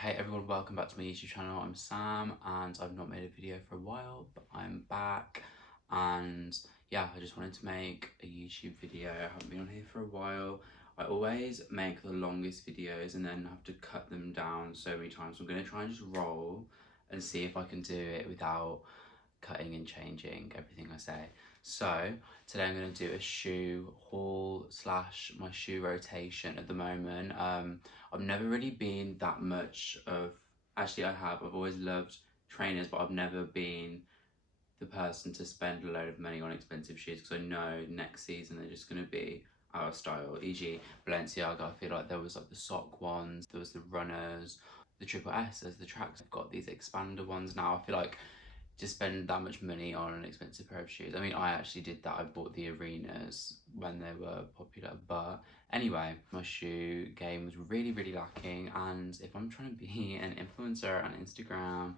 Hey everyone, welcome back to my YouTube channel. I'm Sam and I've not made a video for a while, but I'm back. And yeah, I just wanted to make a YouTube video. I haven't been on here for a while. I always make the longest videos and then have to cut them down so many times. So I'm going to try and just roll and see if I can do it without cutting and changing everything I say. So today I'm going to do a shoe haul slash my shoe rotation at the moment. I've never really been that much of, actually I have, I've always loved trainers, but I've never been the person to spend a load of money on expensive shoes because I know next season they're just going to be out of style, e.g. Balenciaga. I feel like there was like the sock ones, there was the runners, the triple S's, the tracks. I've got these expander ones now. I feel like to spend that much money on an expensive pair of shoes. I mean, I actually did that. I bought the Arenas when they were popular, but anyway, my shoe game was really lacking. And if I'm trying to be an influencer on Instagram,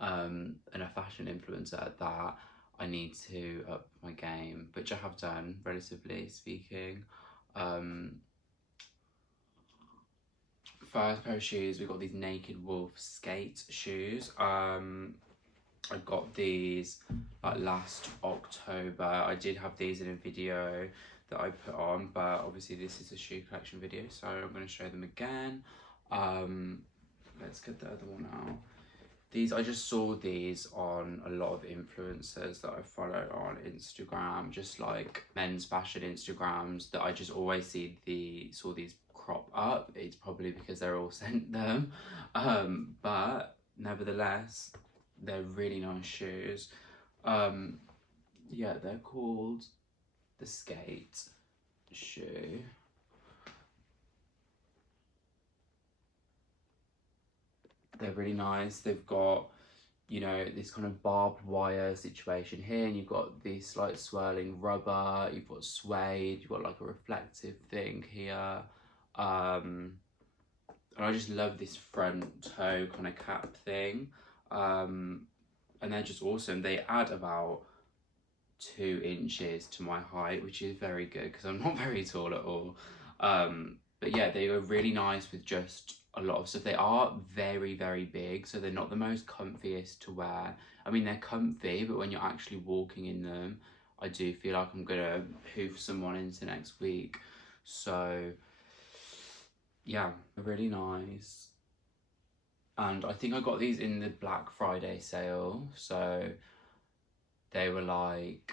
and a fashion influencer at that, I need to up my game, which I have done, relatively speaking. First pair of shoes, we got these naked Wolfe Skate shoes. I got these like last October. I did have these in a video that I put on, but obviously this is a shoe collection video, so I'm going to show them again. Let's get the other one out. These, I just saw these on a lot of influencers that I follow on Instagram, just like men's fashion Instagrams that I just always saw these crop up. It's probably because they're all sent them, but nevertheless, they're really nice shoes. Yeah, they're called the Skate shoe. They're really nice. They've got, you know, this kind of barbed wire situation here, and you've got this like swirling rubber, you've got suede, you've got like a reflective thing here. And I just love this front toe kind of cap thing. And they're just awesome. They add about 2 inches to my height, which is very good because I'm not very tall at all. But yeah, they are really nice with just a lot of stuff. They are very big, so they're not the most comfiest to wear. I mean, they're comfy, but when you're actually walking in them, I do feel like I'm gonna hoof someone into next week. So yeah, really nice. And I think I got these in the Black Friday sale, so they were like,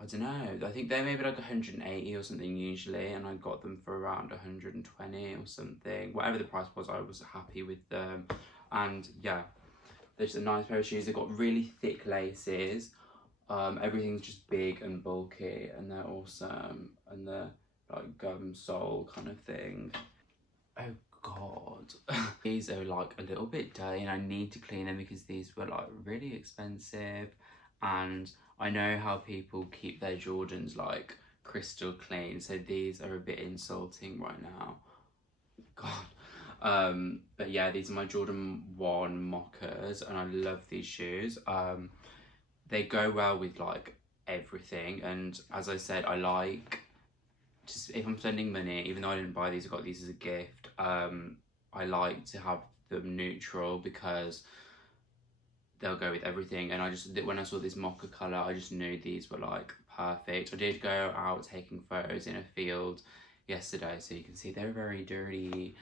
I don't know, I think they're maybe like 180 or something usually, and I got them for around 120 or something. Whatever the price was, I was happy with them. And yeah, they're just a nice pair of shoes. They've got really thick laces. Everything's just big and bulky, and they're awesome. And they're like gum sole kind of thing. Oh god. These are like a little bit dirty and I need to clean them because these were like really expensive, and I know how people keep their Jordans like crystal clean, so these are a bit insulting right now. God. But yeah, these are my Jordan 1 mockers and I love these shoes. They go well with like everything, and as I said, I like, just if I'm spending money, even though I didn't buy these, I got these as a gift, I like to have them neutral because they'll go with everything. And I just, when I saw this mocha colour, I just knew these were like perfect. I did go out taking photos in a field yesterday, so you can see they're very dirty,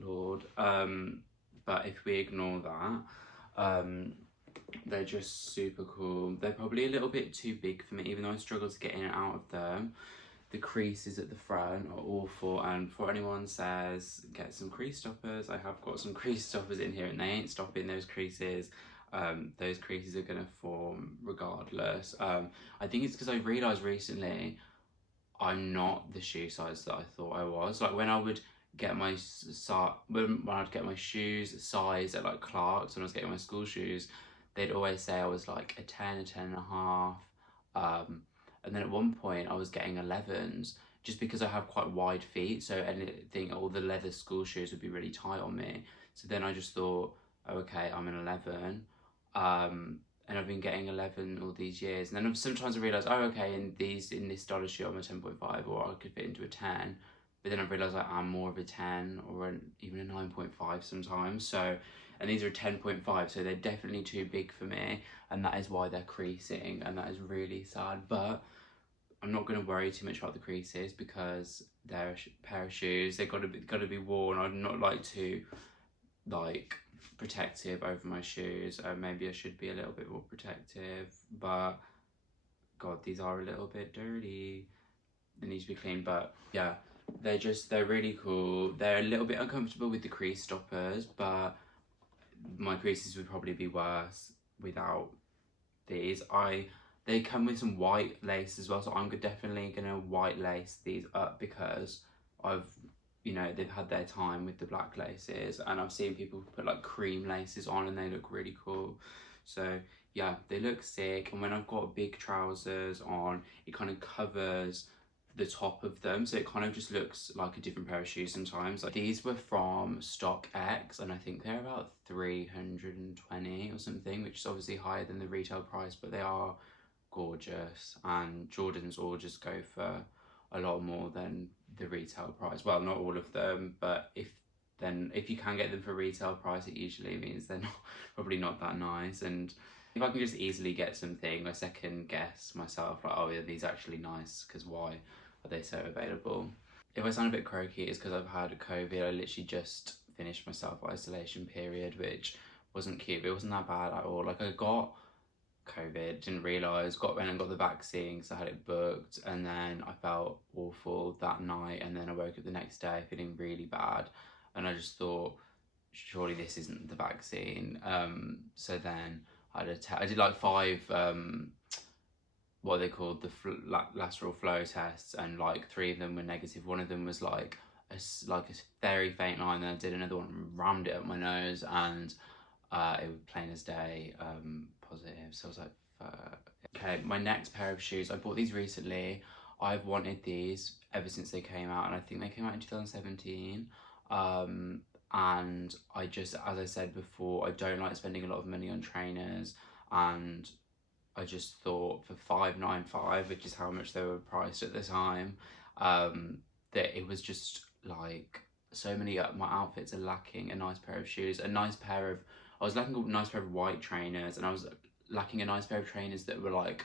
Lord. But if we ignore that, they're just super cool. They're probably a little bit too big for me, even though I struggle to get in and out of them. The creases at the front are awful, and before anyone says get some crease stoppers, I have got some crease stoppers in here and they ain't stopping those creases. Those creases are gonna form regardless. I think it's because I realised recently I'm not the shoe size that I thought I was. Like when I would get my when I'd get my shoes size at like Clark's, when I was getting my school shoes, they'd always say I was like a 10, a 10 and a half. And then at one point I was getting 11s just because I have quite wide feet, so anything, all the leather school shoes would be really tight on me. So then I just thought, oh, okay, I'm an 11. And I've been getting 11 all these years. And then sometimes I realise, oh, okay, in this dollar shoe I'm a 10.5, or I could fit into a 10. but then I realised I am more of a 10 or even a 9.5 sometimes. So, and these are 10.5, so they're definitely too big for me, and that is why they're creasing, and that is really sad. But I'm not going to worry too much about the creases because they're a pair of shoes. They've got to be worn. I'd not like to like protective over my shoes. Maybe I should be a little bit more protective, but God, these are a little bit dirty. They need to be clean, but yeah, they're really cool. They're a little bit uncomfortable with the crease stoppers, but my creases would probably be worse without these. They come with some white lace as well, so I'm definitely gonna white lace these up because they've had their time with the black laces, and I've seen people put like cream laces on and they look really cool. So yeah, they look sick, and when I've got big trousers on, it kind of covers the top of them, so it kind of just looks like a different pair of shoes sometimes. Like, these were from StockX, and I think they're about 320 or something, which is obviously higher than the retail price, but they are gorgeous, and Jordans all just go for a lot more than the retail price. Well, not all of them, but if you can get them for retail price, it usually means they're probably not that nice. And if I can just easily get something, I second guess myself, like, oh yeah, these are actually nice, because why are they so available? If I sound a bit croaky, it's because I've had COVID. I literally just finished my self-isolation period, which wasn't cute, but it wasn't that bad at all. Like, I got COVID, didn't realise, went and got the vaccine because I had it booked, and then I felt awful that night, and then I woke up the next day feeling really bad, and I just thought, surely this isn't the vaccine. So then I did like 5 what are they called, the lateral flow tests, and like 3 of them were negative. One of them was like a very faint line, then I did another one, rammed it up my nose, and it was plain as day positive. So I was like, fuck. Okay, my next pair of shoes, I bought these recently. I've wanted these ever since they came out, and I think they came out in 2017. And I just, as I said before, I don't like spending a lot of money on trainers, and I just thought for $5.95, which is how much they were priced at the time, that it was just like so many my outfits are lacking a nice pair of shoes, I was lacking a nice pair of white trainers, and I was lacking a nice pair of trainers that were like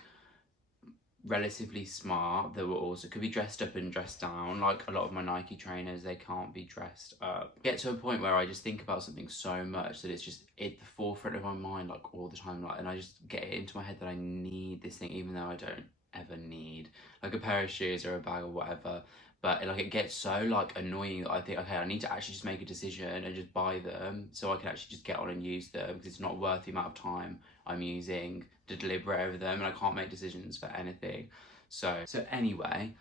relatively smart, that were also could be dressed up and dressed down. Like a lot of my Nike trainers, they can't be dressed up. Get to a point where I just think about something so much that it's just at the forefront of my mind, like all the time, like, and I just get it into my head that I need this thing, even though I don't ever need like a pair of shoes or a bag or whatever. But like, it gets so like annoying that I think, okay, I need to actually just make a decision and just buy them so I can actually just get on and use them, because it's not worth the amount of time I'm using to deliberate over them, and I can't make decisions for anything. So anyway,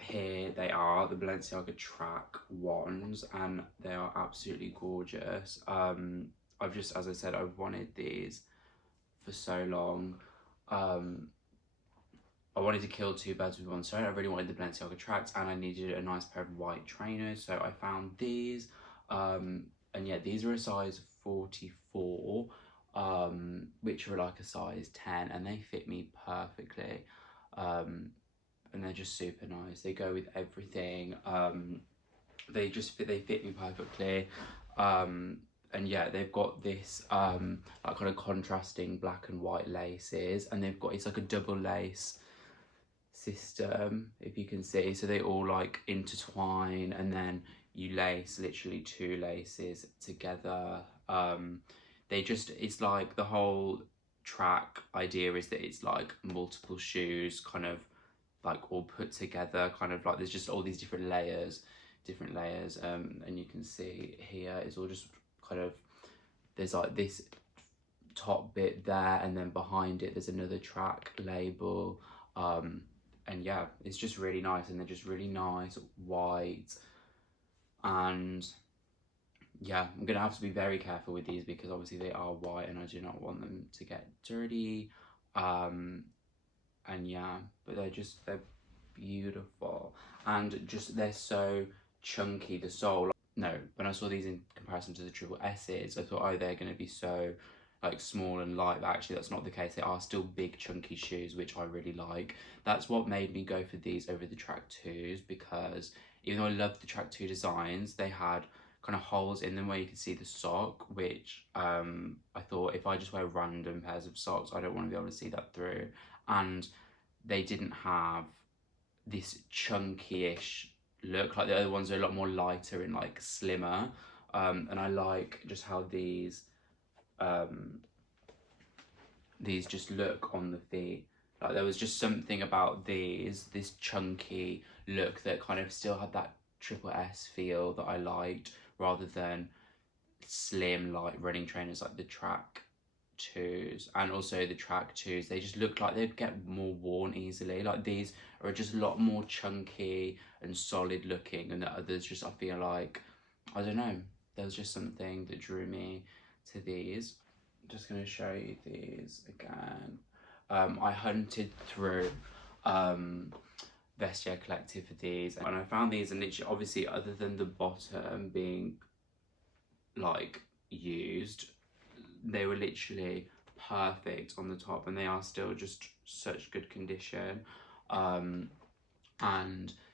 here they are, the Balenciaga Track ones, and they are absolutely gorgeous. I've just, as I said, I've wanted these for so long. I wanted to kill 2 birds with one stone. I really wanted the Balenciaga Tracks, and I needed a nice pair of white trainers, so I found these. And yeah, these are a size 44, which are like a size 10, and they fit me perfectly. And they're just super nice. They go with everything. They fit me perfectly. And yeah, they've got this like kind of contrasting black and white laces, and it's like a double lace system, if you can see, so they all like intertwine, and then you lace literally 2 laces together. It's like the whole track idea is that it's like multiple shoes kind of like all put together, kind of like there's just all these different layers, and you can see here it's all just kind of, there's like this top bit there, and then behind it there's another track label. And yeah, it's just really nice, and they're just really nice white. And yeah, I'm gonna have to be very careful with these because obviously they are white, and I do not want them to get dirty. And yeah, but they're beautiful, and just they're so chunky, the sole. No, when I saw these in comparison to the triple S's, I thought, oh, they're gonna be so like small and light, but actually that's not the case. They are still big chunky shoes, which I really like. That's what made me go for these over the Track 2s, because even though I loved the track 2 designs, they had kind of holes in them where you could see the sock, which I thought if I just wear random pairs of socks, I don't want to be able to see that through. And they didn't have this chunky-ish look, like the other ones are a lot more lighter and like slimmer. And I like just how these just look on the feet. Like there was just something about this chunky look that kind of still had that triple S feel that I liked, rather than slim light running trainers like the track 2s. And also the track 2s, they just look like they'd get more worn easily. Like these are just a lot more chunky and solid looking, and the others just, I feel like, I don't know, there was just something that drew me to these. I'm just going to show you these again. I hunted through Vestiaire Collective for these, and I found these, and literally, obviously, other than the bottom being like used, they were literally perfect on the top, and they are still just such good condition. And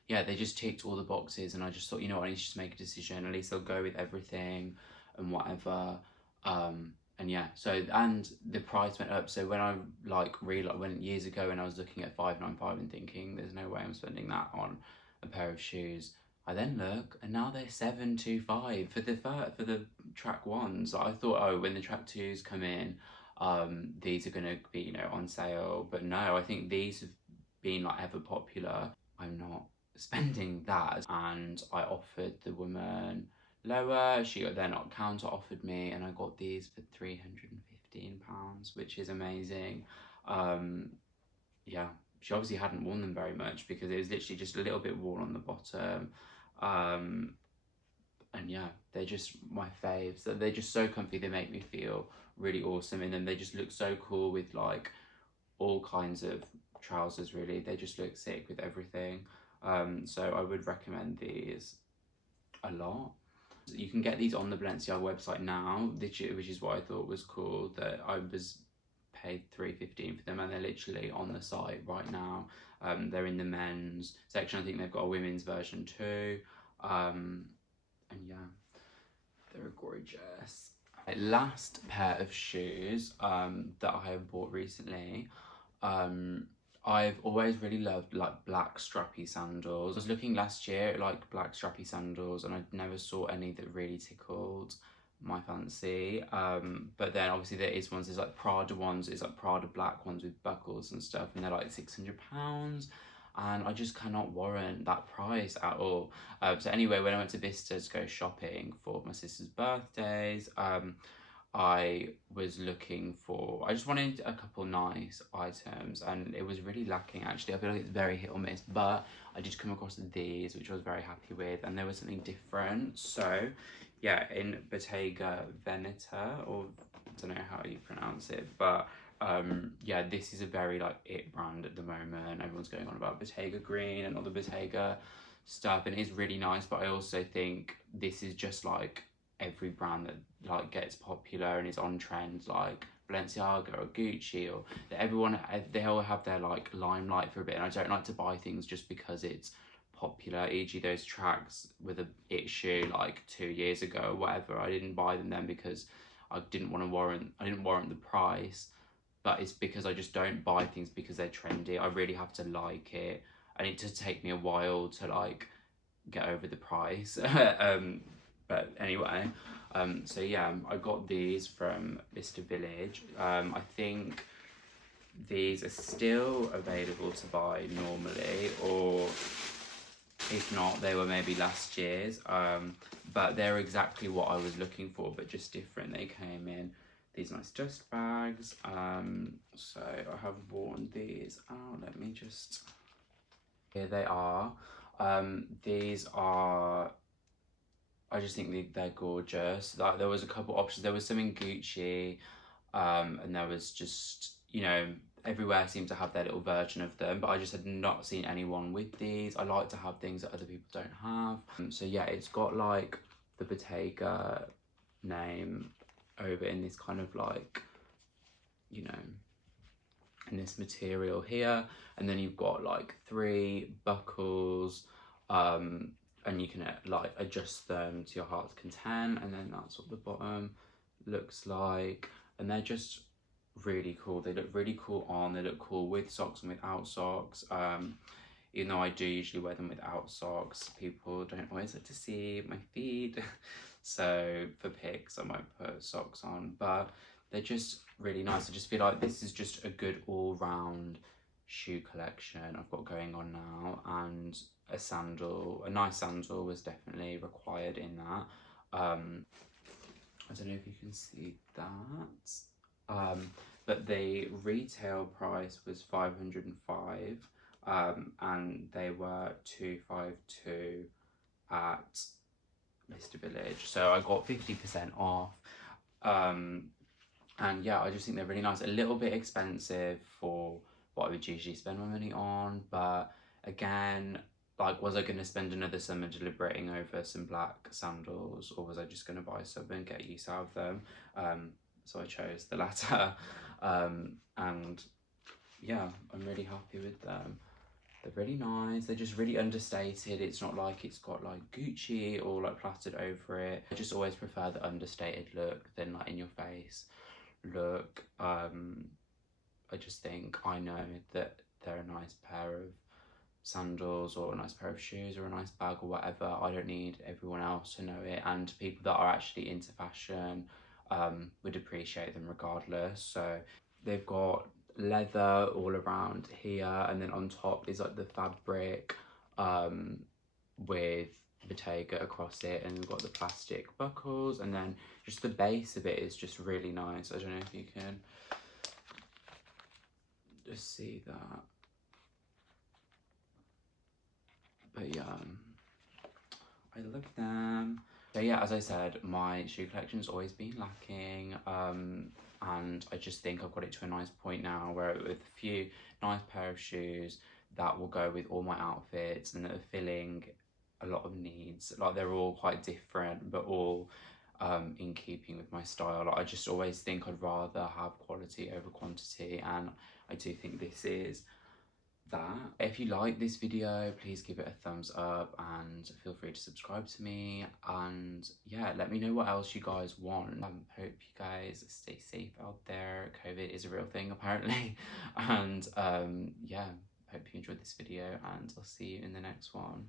yeah, they just ticked all the boxes, and I just thought, you know what, I need to just make a decision. At least I'll go with everything and whatever. And yeah, so, and the price went up. So when I like when years ago when I was looking at 595 and thinking there's no way I'm spending that on a pair of shoes, I then look and now they're 725 for the track 1s. I thought, oh, when the track 2s come in, these are gonna be, you know, on sale. But no, I think these have been like ever popular. I'm not spending that. And I offered the woman lower, she then counter offered me, and I got these for £315, which is amazing. Yeah, she obviously hadn't worn them very much because it was literally just a little bit worn on the bottom. And yeah, they're just my faves. They're just so comfy, they make me feel really awesome, and then they just look so cool with like all kinds of trousers, really. They just look sick with everything. So I would recommend these a lot. You can get these on the Balenciaga website now, which is what I thought was cool, that I was paid £3.15 for them, and they're literally on the site right now. They're in the men's section. I think they've got a women's version too. And yeah, they're gorgeous. Last pair of shoes that I have bought recently. I've always really loved like black strappy sandals. I was looking last year at like black strappy sandals, and I never saw any that really tickled my fancy. But then obviously there is ones, there's like Prada ones, it's like Prada black ones with buckles and stuff, and they're like £600, and I just cannot warrant that price at all. So anyway, when I went to Bicester to go shopping for my sister's birthdays, I was looking for, I just wanted a couple nice items, and it was really lacking actually. I feel like it's very hit or miss, but I did come across these, which I was very happy with, and there was something different. So yeah, in Bottega Veneta, or I don't know how you pronounce it, but yeah, this is a very like it brand at the moment. Everyone's going on about Bottega Green and all the Bottega stuff, and it's really nice, but I also think this is just like every brand that like gets popular and is on trend, like Balenciaga or Gucci, or everyone, they all have their like limelight for a bit, and I don't like to buy things just because it's popular. E.g. those tracks with a it shoe like 2 years ago or whatever, I didn't buy them then because I didn't warrant the price, but it's because I just don't buy things because they're trendy. I really have to like it, and it does take me a while to like get over the price. But anyway, so yeah, I got these from Mr. Village. I think these are still available to buy normally, or if not, they were maybe last year's. But they're exactly what I was looking for, but just different. They came in these nice dust bags. So I have worn these out. Let me just... Here they are. These are... I just think they're gorgeous. Like, there was a couple options. There was some in Gucci, and there was just, you know, everywhere seemed to have their little version of them, but I just had not seen anyone with these. I like to have things that other people don't have. So yeah, it's got like the Bottega name over in this kind of like, you know, in this material here, and then you've got like 3 buckles, and you can like adjust them to your heart's content, and then that's what the bottom looks like. And they're just really cool. They look really cool on, they look cool with socks and without socks. Even though I do usually wear them without socks, people don't always like to see my feet. So for pics I might put socks on, but they're just really nice. I just feel like this is just a good all-round shoe collection I've got going on now, and a nice sandal was definitely required in that. I don't know if you can see that, but the retail price was 505, and they were 252 at Mr. Village, so I got 50% off. And yeah, I just think they're really nice. A little bit expensive for what I would usually spend my money on, but again, like, was I going to spend another summer deliberating over some black sandals, or was I just going to buy some and get use out of them? So I chose the latter. And yeah, I'm really happy with them. They're really nice. They're just really understated. It's not like it's got like Gucci or like plastered over it. I just always prefer the understated look than like in your face look. I just think I know that they're a nice pair of sandals or a nice pair of shoes or a nice bag or whatever. I don't need everyone else to know it, and people that are actually into fashion would appreciate them regardless. So they've got leather all around here, and then on top is like the fabric with Bottega across it, and we've got the plastic buckles, and then just the base of it is just really nice. I don't know if you can just see that, but yeah, I love them. But yeah, as I said, my shoe collection's always been lacking, and I just think I've got it to a nice point now where with a few nice pair of shoes that will go with all my outfits and that are filling a lot of needs. Like, they're all quite different, but all in keeping with my style. Like, I just always think I'd rather have quality over quantity, and I do think this is that. If you like this video, please give it a thumbs up and feel free to subscribe to me, and yeah, let me know what else you guys want. Hope you guys stay safe out there. COVID is a real thing apparently. And yeah, hope you enjoyed this video, and I'll see you in the next one.